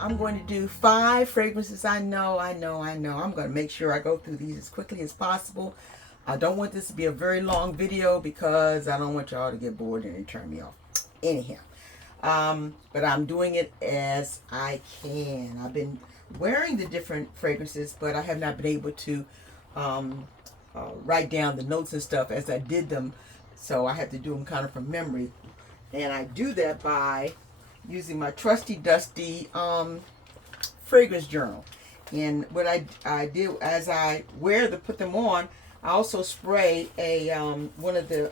I'm going to do 5 fragrances. I know. I'm going to make sure I go through these as quickly as possible. I don't want this to be a very long video because I don't want y'all to get bored and turn me off. Anyhow, but I'm doing it as I can. I've been wearing the different fragrances, but I have not been able to write down the notes and stuff as I did them. So I have to do them kind of from memory. And I do that by using my trusty dusty fragrance journal. And what I did as I put them on, I also spray a one of the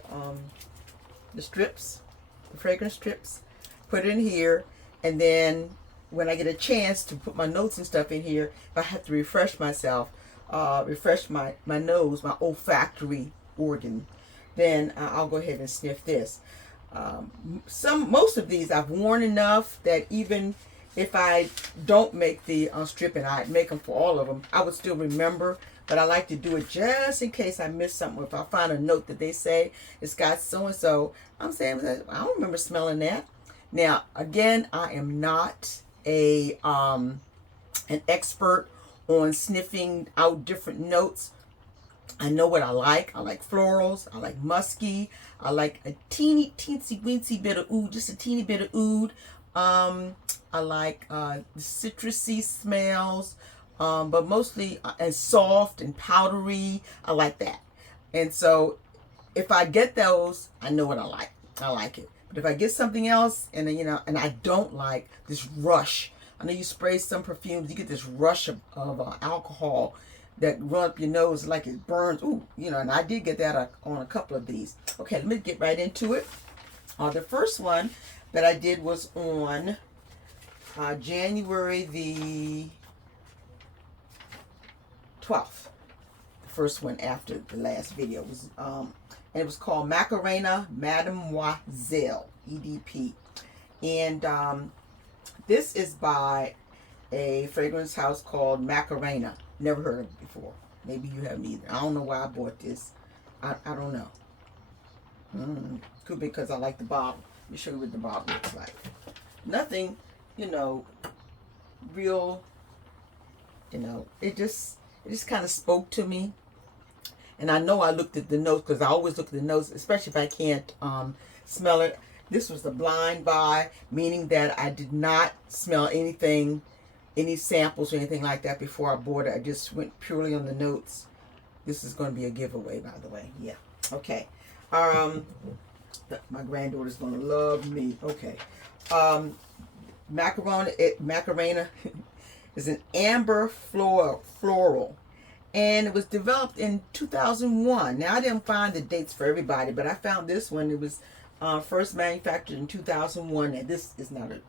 strips, the fragrance strips, put it in here, and then when I get a chance to put my notes and stuff in here, if I have to refresh myself, refresh my nose, my olfactory organ, then I'll go ahead and sniff this. Most of these I've worn enough that even if I don't make the strip and I make them for all of them, I would still remember. But I like to do it just in case I miss something. If I find a note that they say it's got so and so, I'm saying I don't remember smelling that. Now again, I am not an expert on sniffing out different notes. I know what I like. I like florals. I like musky. I like a teensy weensy bit of oud, just a teeny bit of oud. I like citrusy smells, but mostly and soft and powdery. I like that. And so if I get those, I know what I like. I like it. But if I get something else and and I don't like this rush, I know you spray some perfumes, you get this rush of alcohol that run up your nose like it burns. Ooh, and I did get that on a couple of these. Okay, let me get right into it. The first one that I did was on January the 12th. The first one after the last video was, and it was called Macarena.Amaali.Supremacy EDP, and this is by a fragrance house called Macarena. Never heard of it before. Maybe you haven't either. I don't know why I bought this. I don't know. Could be because I like the bottle. Let me show you what the bottle looks like. Nothing, real, it just kind of spoke to me. And I know I looked at the notes because I always look at the notes, especially if I can't smell it. This was the blind buy, meaning that I did not smell anything, any samples or anything like that before I bought it. I just went purely on the notes. This is going to be a giveaway, by the way. Yeah. Okay. My granddaughter's going to love me. Okay. Macarena is an amber floral. And it was developed in 2001. Now, I didn't find the dates for everybody, but I found this one. It was first manufactured in 2001. And this is not a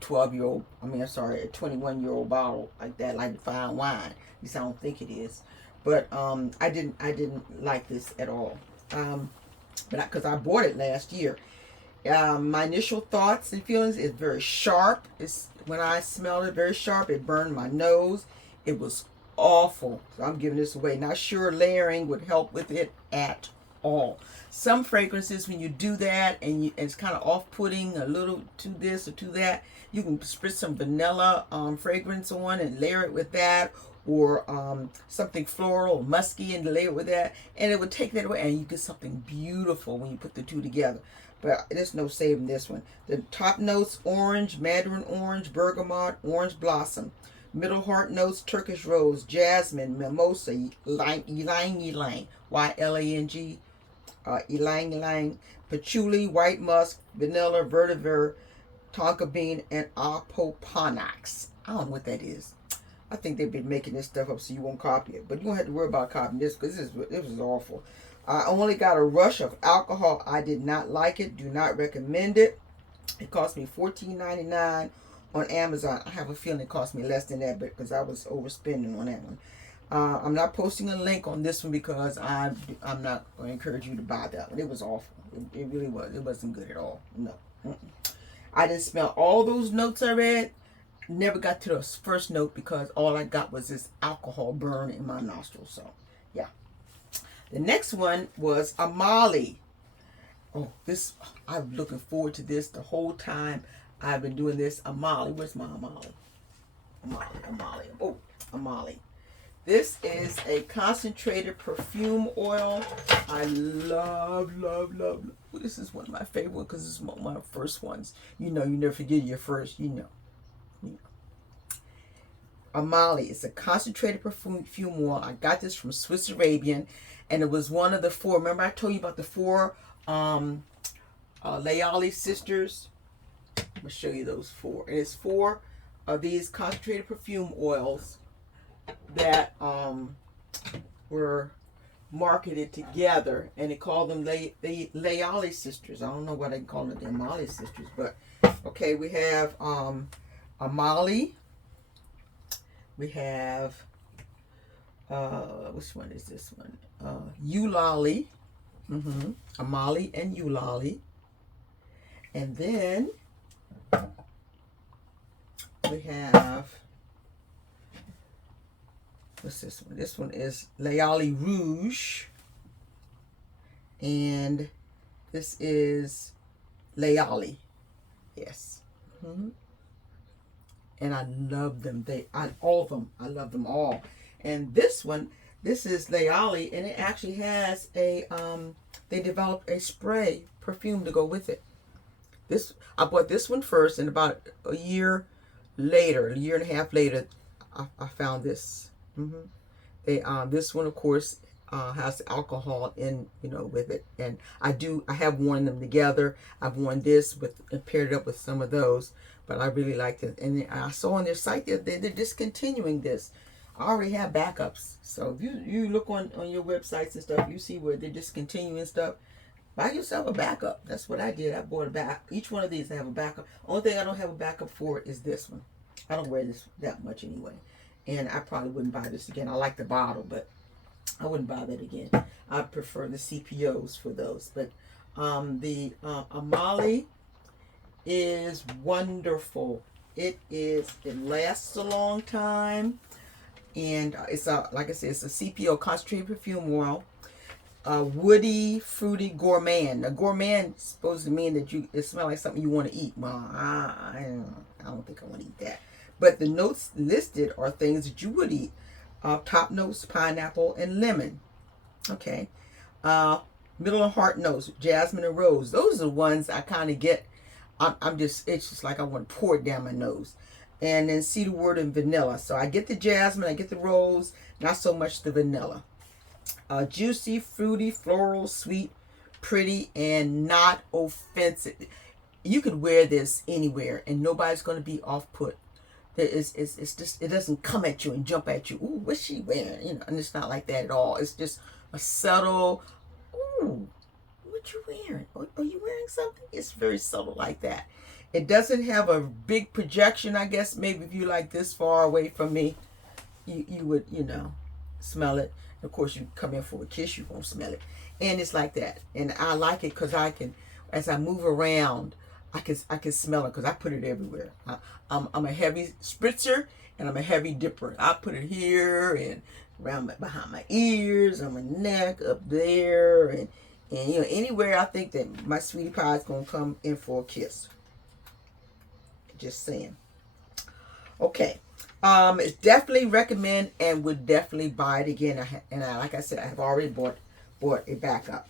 12-year-old, a 21-year-old bottle like that, like fine wine. At least I don't think it is. But I didn't like this at all. Because I bought it last year. My initial thoughts and feelings is very sharp. When I smelled it, very sharp. It burned my nose. It was awful. So I'm giving this away. Not sure layering would help with it at all. Some fragrances, when you do that and it's kind of off-putting, a little to this or to that, you can spritz some vanilla fragrance on and layer it with that, or something floral or musky and layer it with that, and it would take that away, and you get something beautiful when you put the two together. But there's no saving this one. The top notes: orange, Mandarin orange, bergamot, orange blossom. Middle heart notes: Turkish rose, jasmine, mimosa, ylang, Ylang, Y-L-A-N-G, Ylang, patchouli, white musk, vanilla, vertiver, tonka bean, and Opoponax. I don't know what that is. I think they've been making this stuff up so you won't copy it. But you won't have to worry about copying this because this was awful. I only got a rush of alcohol. I did not like it. Do not recommend it. It cost me $14.99 on Amazon. I have a feeling it cost me less than that because I was overspending on that one. I'm not posting a link on this one because I'm not going to encourage you to buy that one. It was awful. It really was. It wasn't good at all. No. I didn't smell all those notes I read. Never got to the first note because all I got was this alcohol burn in my nostrils. So, yeah. The next one was Amaali. Oh, I'm looking forward to this the whole time. I've been doing this Amaali. Where's my Amaali? Amaali. Oh, Amaali. This is a concentrated perfume oil. I love. This is one of my favorite ones because it's one of my first ones. You know, you never forget your first, you know. Amaali. It's a concentrated perfume oil. I got this from Swiss Arabian, and it was one of the 4. Remember I told you about the 4 Layali sisters? I'm going to show you those 4. And it's 4 of these concentrated perfume oils that were marketed together, and they called them the Layali sisters. I don't know what I call them, the Amaali sisters, but okay, we have Amaali. We have which one is this one? Eulalie. Amaali and Eulalie. And then we have, what's this one? This one is Layali Rouge. And this is Layali. Yes. And I love them. All of them. I love them all. And this one, this is Layali, and it actually has a, they developed a spray perfume to go with it. I bought this one first, and about a year later, a year and a half later, I found this. This one, of course, has alcohol in, with it, and I have worn them together. I've worn this and paired it up with some of those, but I really liked it. And I saw on their site that they're discontinuing this. I already have backups, so if you look on your websites and stuff, you see where they're discontinuing stuff. Buy yourself a backup. That's what I did. I bought a back. Each one of these I have a backup. Only thing I don't have a backup for is this one. I don't wear this that much anyway, and I probably wouldn't buy this again. I like the bottle, but I wouldn't buy that again. I prefer the CPOs for those. But the Amaali is wonderful. It lasts a long time, and it's like I said, it's a CPO, concentrated perfume oil. Woody, fruity, gourmand. Now, gourmand is supposed to mean that it smells like something you want to eat. Well, I don't think I want to eat that. But the notes listed are things that you would eat. Top notes, pineapple and lemon. Okay. Middle and heart notes, jasmine and rose. Those are the ones I kind of get. It's just like I want to pour it down my nose. And then cedarwood and vanilla. So I get the jasmine, I get the rose, not so much the vanilla. Juicy, fruity, floral, sweet, pretty, and not offensive. You could wear this anywhere, and nobody's going to be off-put. It's just, it doesn't come at you and jump at you. Ooh, what's she wearing? And it's not like that at all. It's just a subtle, ooh, what you wearing? Are you wearing something? It's very subtle like that. It doesn't have a big projection, I guess. Maybe if you like this far away from me, you would, smell it. Of course, you come in for a kiss, you won't smell it. And it's like that. And I like it because I can, as I move around, I can smell it because I put it everywhere. I'm a heavy spritzer and I'm a heavy dipper. I put it here and behind my ears, on my neck, up there, and anywhere I think that my sweetie pie is going to come in for a kiss. Just saying. Okay. It's definitely recommend and would definitely buy it again. Like I said, I have already bought a backup.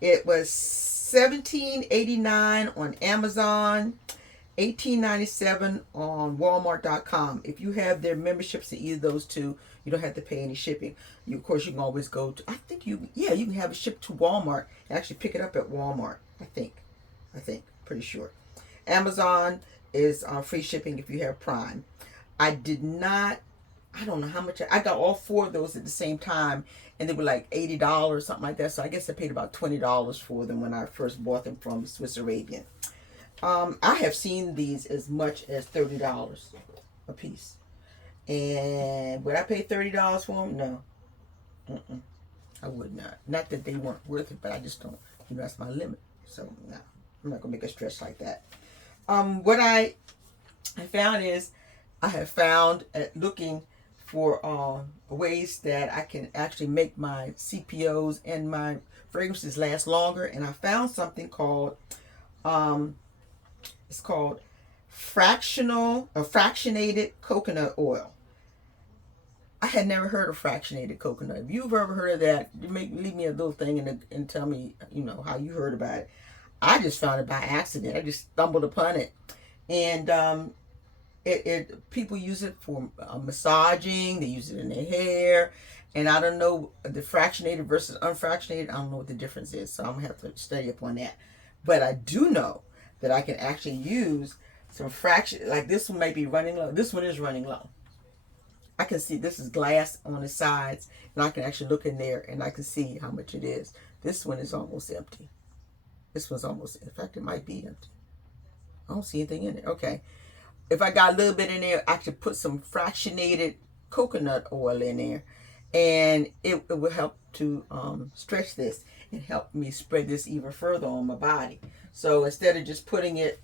It was $17.89 on Amazon, $18.97 on Walmart.com. If you have their memberships to either of those two, you don't have to pay any shipping. Of course, you can always go to, you can have it shipped to Walmart and actually pick it up at Walmart. I think, pretty sure. Amazon is free shipping if you have Prime. I don't know how much, I got all 4 of those at the same time, and they were like $80, something like that. So I guess I paid about $20 for them when I first bought them from Swiss Arabian. I have seen these as much as $30 a piece. And would I pay $30 for them? No. I would not. Not that they weren't worth it, but I just don't, that's my limit. So, no, I'm not going to make a stretch like that. What I found is, I have found looking for ways that I can actually make my CPOs and my fragrances last longer, and I found something called it's called fractionated coconut oil. I had never heard of fractionated coconut. If you've ever heard of that, leave me a little thing and tell me, how you heard about it. I just found it by accident. I just stumbled upon it. And people use it for massaging. They use it in their hair. And I don't know the fractionated versus unfractionated. I don't know what the difference is. So I'm going to have to study up on that. But I do know that I can actually use some fraction. Like this one might be running low. This one is running low. I can see this is glass on the sides, and I can actually look in there and I can see how much it is. This one is almost empty. This one's almost, in fact, it might be empty. I don't see anything in it. Okay. If I got a little bit in there, I could put some fractionated coconut oil in there, and it will help to stretch this and help me spread this even further on my body. So instead of just putting it,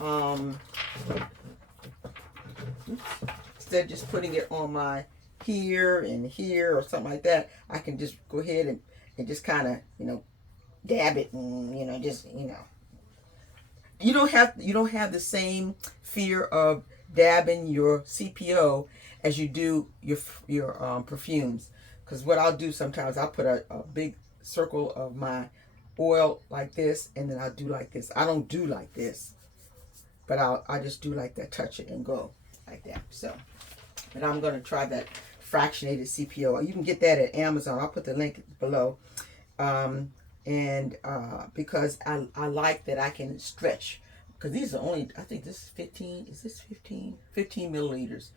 on my here and here or something like that, I can just go ahead and just kind of, dab it and, you don't have the same fear of dabbing your CPO as you do your perfumes. Because what I'll do sometimes, I'll put a big circle of my oil like this, and then I'll do like this. I don't do like this, but I just do like that, touch it and go like that. So, but I'm going to try that fractionated CPO. You can get that at Amazon. I'll put the link below. Because I like that I can stretch, because these are only, I think this is 15, is this 15 milliliters.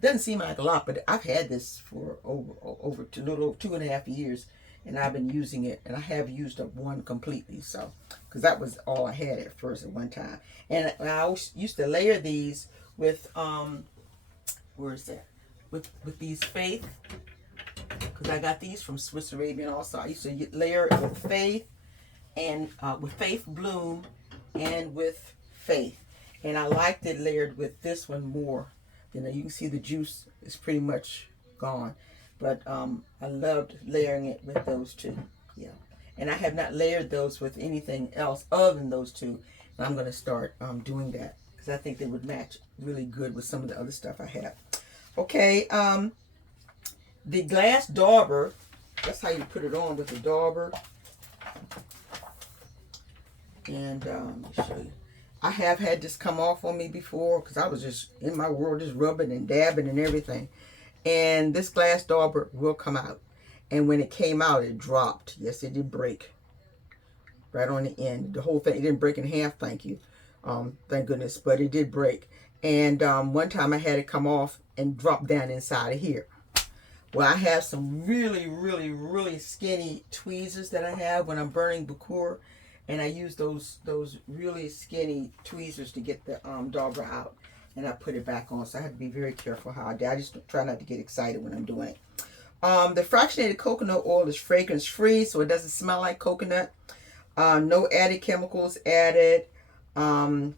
Doesn't seem like a lot, but I've had this for over 2.5 years, and I've been using it, and I have used up one completely, so, because that was all I had at first at one time. And I always used to layer these with, where is that? With these Faith, because I got these from Swiss Arabian also. I used to layer it with Faith, and with Faith Bloom, and with Faith. And I liked it layered with this one more. You can see the juice is pretty much gone. But I loved layering it with those two. Yeah. And I have not layered those with anything else other than those two. And I'm going to start doing that, because I think they would match really good with some of the other stuff I have. Okay. The glass dauber, that's how you put it on, with the dauber. And let me show you. I have had this come off on me before, because I was just in my world, just rubbing and dabbing and everything. And this glass dauber will come out. And when it came out, it dropped. Yes, it did break. Right on the end. The whole thing, it didn't break in half, thank you. Thank goodness, but it did break. And one time I had it come off and drop down inside of here. Well, I have some really, really, really skinny tweezers that I have when I'm burning Bakur. And I use those really skinny tweezers to get the dauber out. And I put it back on. So I have to be very careful how I do. I just try not to get excited when I'm doing it. The fractionated coconut oil is fragrance free, so it doesn't smell like coconut. No added chemicals added. And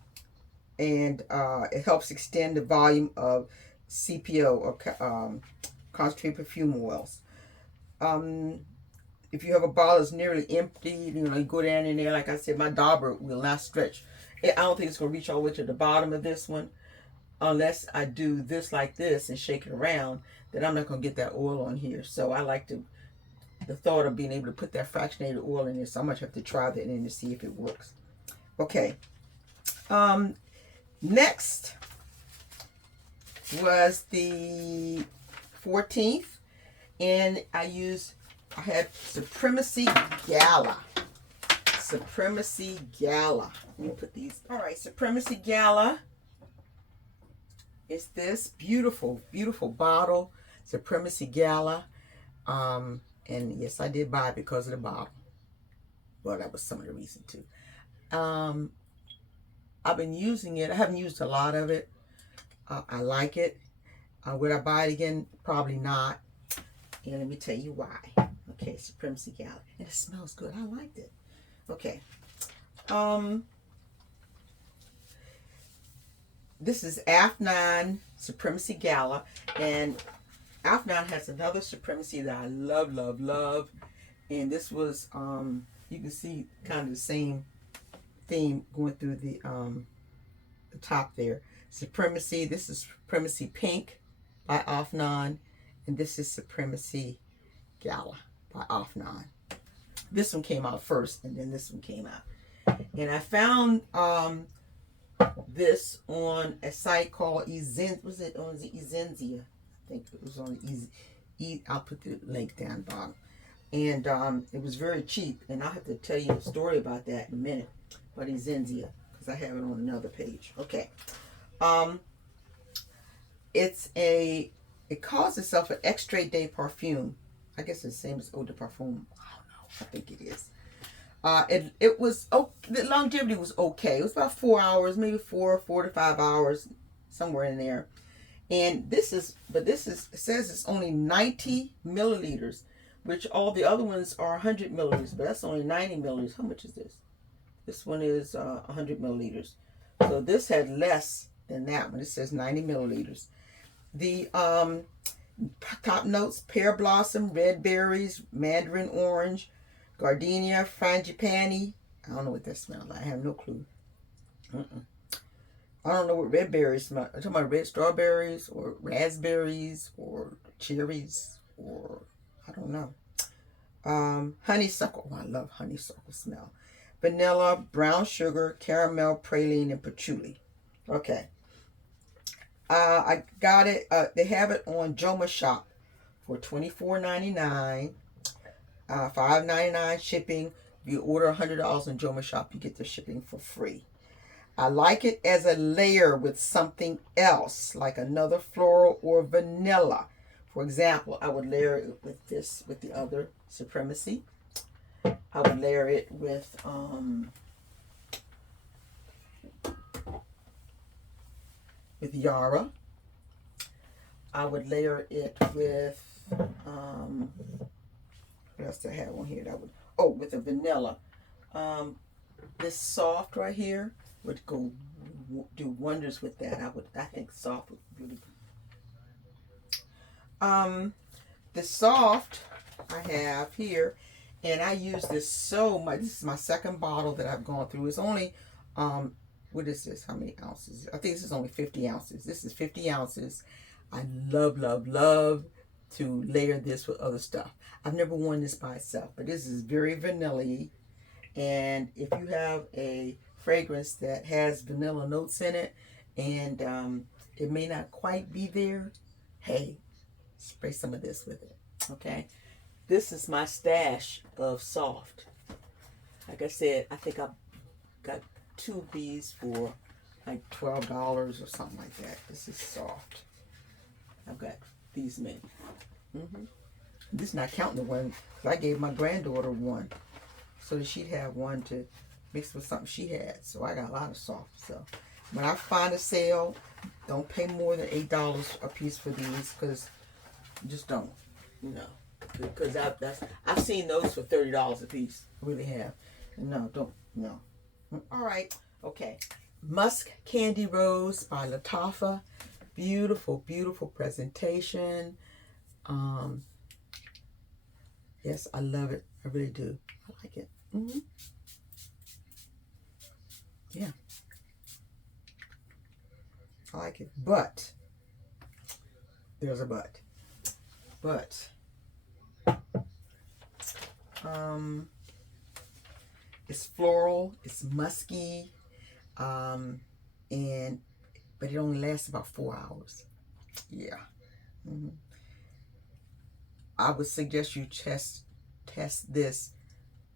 it helps extend the volume of CPO, or concentrated perfume oils. If you have a bottle that's nearly empty, you go down in there, like I said, my dauber will not stretch. I don't think it's going to reach all the way to the bottom of this one, unless I do this like this and shake it around. Then I'm not going to get that oil on here. So I like the thought of being able to put that fractionated oil in there. So I might have to try that in to see if it works. Okay. Next was the 14th, and I had Supremacy Gala. Supremacy Gala. Let me put these. All right, Supremacy Gala is this beautiful, beautiful bottle. Supremacy Gala. And yes, I did buy it because of the bottle. Well, that was some of the reason too. I've been using it. I haven't used a lot of it. I like it. Would I buy it again? Probably not. And let me tell you why. Okay, Supremacy Gala. And it smells good. I liked it. Okay. This is Afnan Supremacy Gala. And Afnan has another Supremacy that I love, love, love. And this was, you can see kind of the same theme going through the the top there. Supremacy. This is Supremacy Pink by Afnan. And this is Supremacy Gala by Afnan. This one came out first, and then this one came out. And I found this on a site called was it on the Ezenzia? I think it was on I'll put the link down bottom. And it was very cheap. And I'll have to tell you a story about that in a minute. But Ezenzia, because I have it on another page. Okay. It calls itself an extrait de parfum. I guess it's the same as eau de parfum. I don't know. I think it is. It was, the longevity was okay. It was about 4 hours, maybe 4 to 5 hours, somewhere in there. And it says it's only 90 milliliters, which all the other ones are 100 milliliters, but that's only 90 milliliters. How much is this? This one is 100 milliliters. So this had less than that one. It says 90 milliliters. The top notes: pear blossom, red berries, mandarin orange, gardenia, frangipani. I don't know what that smells like. I have no clue. I don't know what red berries smell. I'm talking about red strawberries or raspberries or cherries or I don't know. Honeysuckle. Oh, I love honeysuckle smell. Vanilla, brown sugar, caramel, praline, and patchouli. Okay. I got it. They have it on Joma Shop for $24.99, $5.99 shipping. If you order $100 on Joma Shop, you get the shipping for free. I like it as a layer with something else, like another floral or vanilla. For example, I would layer it with this, with the other Supremacy. I would layer it with Yara. I would layer it with what else do I have on here? With the vanilla. This soft right here would do wonders with that. I think soft would really. The soft I have here, and I use this so much. This is my second bottle that I've gone through. It's only what is this? How many ounces? I think this is only 50 ounces. This is 50 ounces. I love to layer this with other stuff. I've never worn this by itself, but this is very vanilla-y. And if you have a fragrance that has vanilla notes in it, and it may not quite be there, hey, spray some of this with it, okay? This is my stash of soft. Like I said, I think I've got 2 of these for like $12 or something like that. This is soft. I've got these many. This is not counting the one, because I gave my granddaughter one so that she'd have one to mix with something she had. So I got a lot of soft. So when I find a sale, don't pay more than $8 a piece for these, because just don't, because I've seen those for $30 a piece. I really have. No. All right. Okay. Musk Candy Rose by Lattafa. Beautiful, beautiful presentation. Yes, I love it. I really do. I like it. Yeah. I like it. But there's a but. But it's floral, it's musky, but it only lasts about 4 hours. Yeah. I would suggest you test this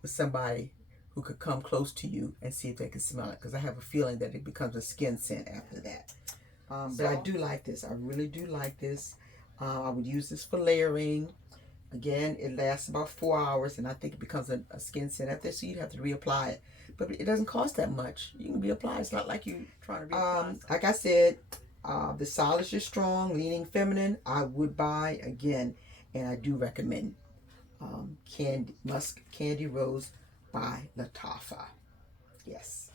with somebody who could come close to you and see if they can smell it, because I have a feeling that it becomes a skin scent after that. But I do like this. I really do like this. I would use this for layering. Again, it lasts about 4 hours, and I think it becomes a skin scent after, so you'd have to reapply it. But it doesn't cost that much. You can reapply. It's not like you trying to reapply. Like I said, the solids are strong, leaning feminine. I would buy again, and I do recommend Musk Candy Rose by Lattafa. Yes.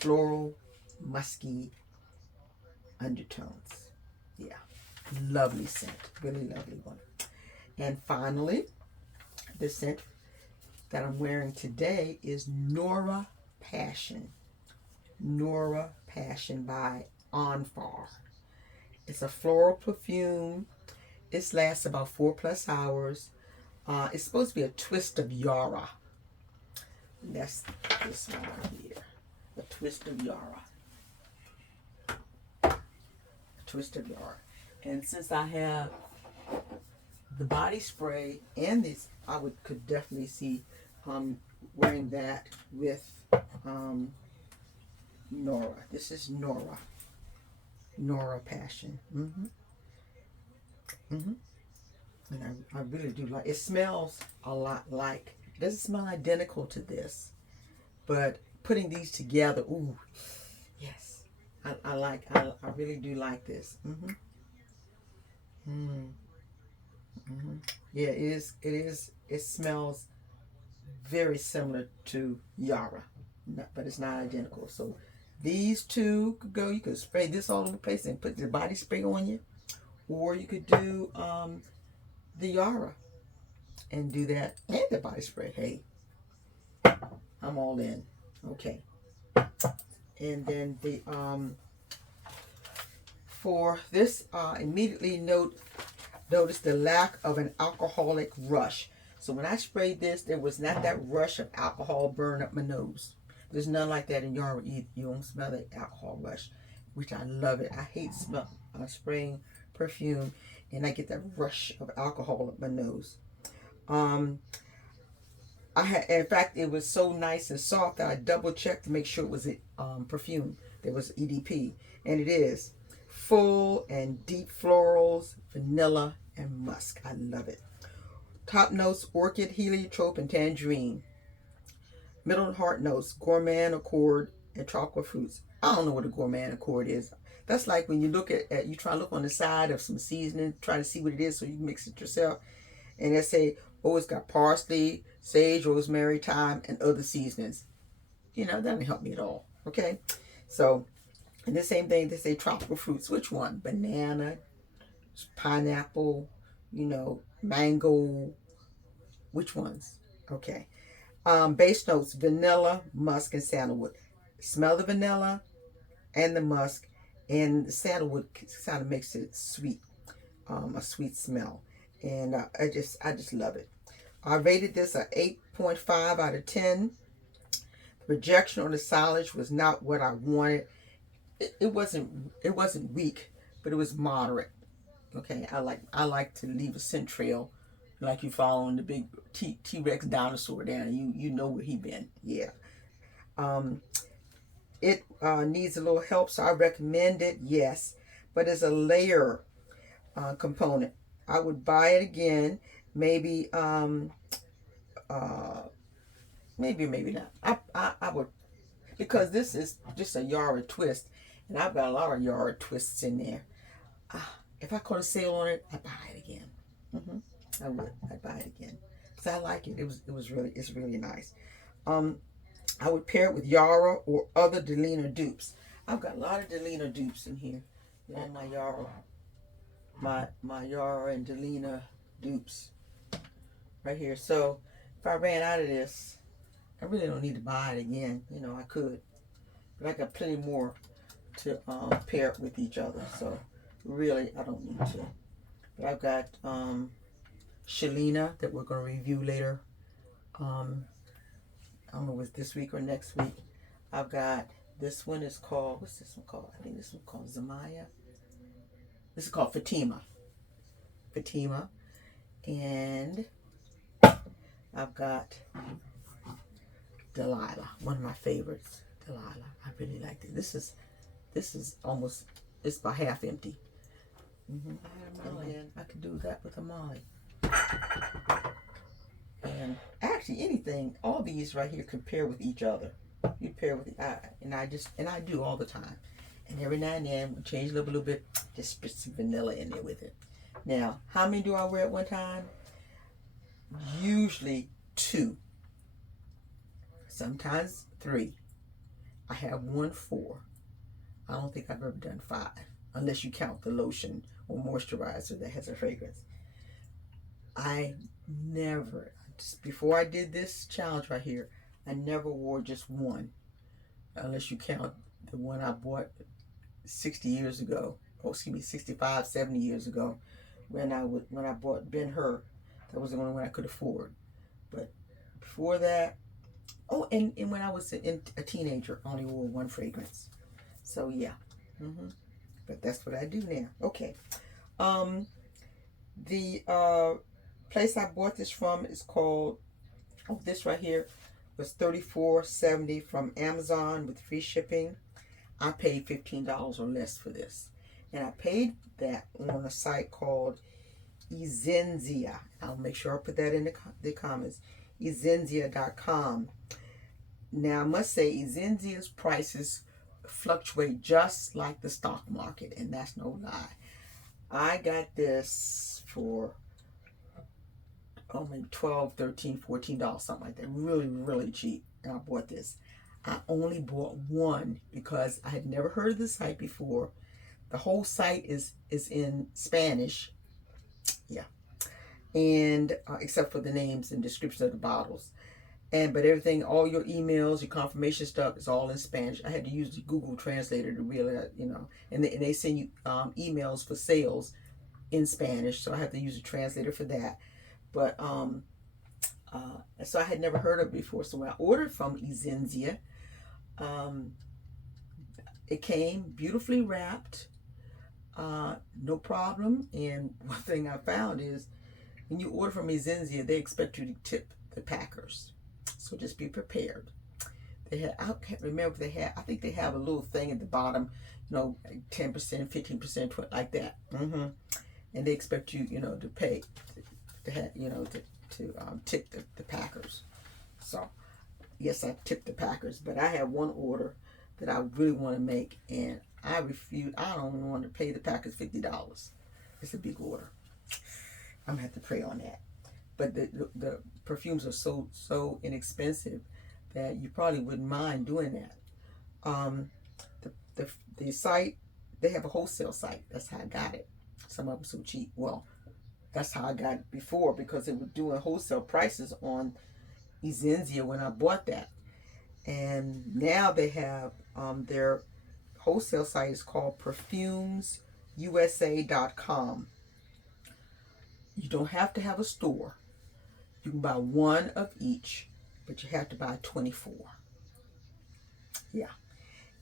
Floral, musky undertones. Yeah. Lovely scent. Really lovely one. And finally, the scent that I'm wearing today is Norah Passion. Norah Passion by Onfar. It's a floral perfume. It lasts about 4+ hours. It's supposed to be a twist of Yara. That's this one right here. A twist of Yara. A twist of Yara. And since I have the body spray and this, I could definitely see wearing that with Norah. This is Norah. Norah Passion. And I really do like it. Smells a lot like, it doesn't smell identical to this, but putting these together, ooh, yes, I really do like this. Yeah, it smells very similar to Yara, but it's not identical. So these two could go. You could spray this all over the place and put the body spray on you, or you could do the Yara and do that and the body spray. Hey, I'm all in. Okay. And then the for this, immediately notice the lack of an alcoholic rush. So when I sprayed this, there was not that rush of alcohol burn up my nose. There's none like that in Yara either. You don't smell the alcohol rush, which I love it. I hate spraying perfume and I get that rush of alcohol up my nose. In fact, it was so nice and soft that I double checked to make sure it was perfume. There was EDP, and it is full and deep florals, vanilla, and musk. I love it. Top notes: orchid, heliotrope, and tangerine. Middle heart notes: gourmand accord and tropical fruits. I don't know what a gourmand accord is. That's like when you look at you try to look on the side of some seasoning, try to see what it is so you can mix it yourself. And they say, oh, it's got parsley, sage, rosemary, thyme, and other seasonings. That doesn't help me at all. Okay? So, and the same thing, they say tropical fruits. Which one? Banana, pineapple, mango. Which ones? Okay. Base notes: vanilla, musk, and sandalwood. Smell the vanilla and the musk, and the sandalwood kind of makes it sweet, a sweet smell. And I just love it. I rated this a 8.5 out of 10. The rejection on the silage was not what I wanted. It wasn't weak, but it was moderate. Okay, I like to leave a scent trail, like you following the big T-Rex dinosaur down. You know where he been. Yeah. It needs a little help, so I recommend it. Yes, but it's a layer component. I would buy it again. Maybe maybe not. I would, because this is just a Yara twist, and I've got a lot of Yara twists in there. If I caught a sale on it, I'd buy it again. I would. I'd buy it again because I like it. It's really nice. I would pair it with Yara or other Delina dupes. I've got a lot of Delina dupes in here. And my Yara. My Yara and Delina dupes right here. So if I ran out of this, I really don't need to buy it again. I could, but I got plenty more to pair it with each other. So really, I don't need to. But I've got Shalina that we're going to review later. I don't know if it's this week or next week. I've got, this one is called, what's this one called? I think this one called Zamaya. This is called Fatima. And I've got Delilah, one of my favorites. Delilah, I really like it. This is almost, it's about half empty. And then I could do that with Amaali. And actually, anything, all these right here compare with each other. You pair with and I do all the time. And every now and then, change it up a little bit, just put some vanilla in there with it. Now, how many do I wear at one time? Usually 2. Sometimes 3. I have 1 4. I don't think I've ever done 5, unless you count the lotion or moisturizer that has a fragrance. I never, before I did this challenge right here, I never wore just 1, unless you count the one I bought 60 years ago. Oh, excuse me, 65, 70 years ago, when I bought Ben-Hur. That was the only one I could afford. But before that, oh, and when I was a teenager, I only wore one fragrance. So yeah, but that's what I do now. Okay, the place I bought this from is called, oh, this right here was $34.70 from Amazon with free shipping. I paid $15 or less for this, and I paid that on a site called Ezenzia. I'll make sure I put that in the comments. Ezenzia.com. Now I must say Ezenzia's prices fluctuate just like the stock market, and that's no lie. I got this for maybe $12, $13, $14, something like that. Really, really cheap. And I bought this. I only bought one because I had never heard of this site before. The whole site is in Spanish. Yeah. And except for the names and descriptions of the bottles. But everything, all your emails, your confirmation stuff is all in Spanish. I had to use the Google Translator to really, and they send you emails for sales in Spanish, so I have to use a translator for that. But so I had never heard of it before. So when I ordered from Ezenzia, it came beautifully wrapped, no problem. And one thing I found is when you order from Ezenzia, they expect you to tip the packers. So just be prepared. They had, I can't remember if they had, I think they have a little thing at the bottom, 10%, 15%, 20, like that. And they expect you, to pay, to have, to tip the packers. So yes, I tipped the packers, but I have one order that I really want to make, and I refuse. I don't want to pay the packers $50. It's a big order. I'm gonna have to pray on that. But the perfumes are so inexpensive that you probably wouldn't mind doing that. The site, they have a wholesale site. That's how I got it. Some of them so cheap. Well, that's how I got it before, because they were doing wholesale prices on Ezenzia when I bought that. And now they have their wholesale site is called perfumesusa.com. You don't have to have a store. You can buy one of each, but you have to buy 24. Yeah.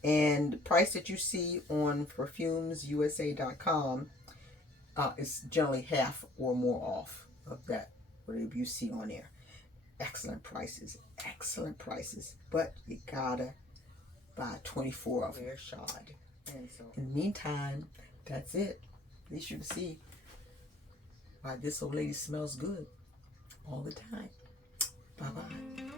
And the price that you see on perfumesusa.com is generally half or more off of that, whatever you see on there. Excellent prices. But you gotta buy 24 of them. Shod. And so, in the meantime, that's it. At least you can see why this old lady smells good all the time. Bye-bye.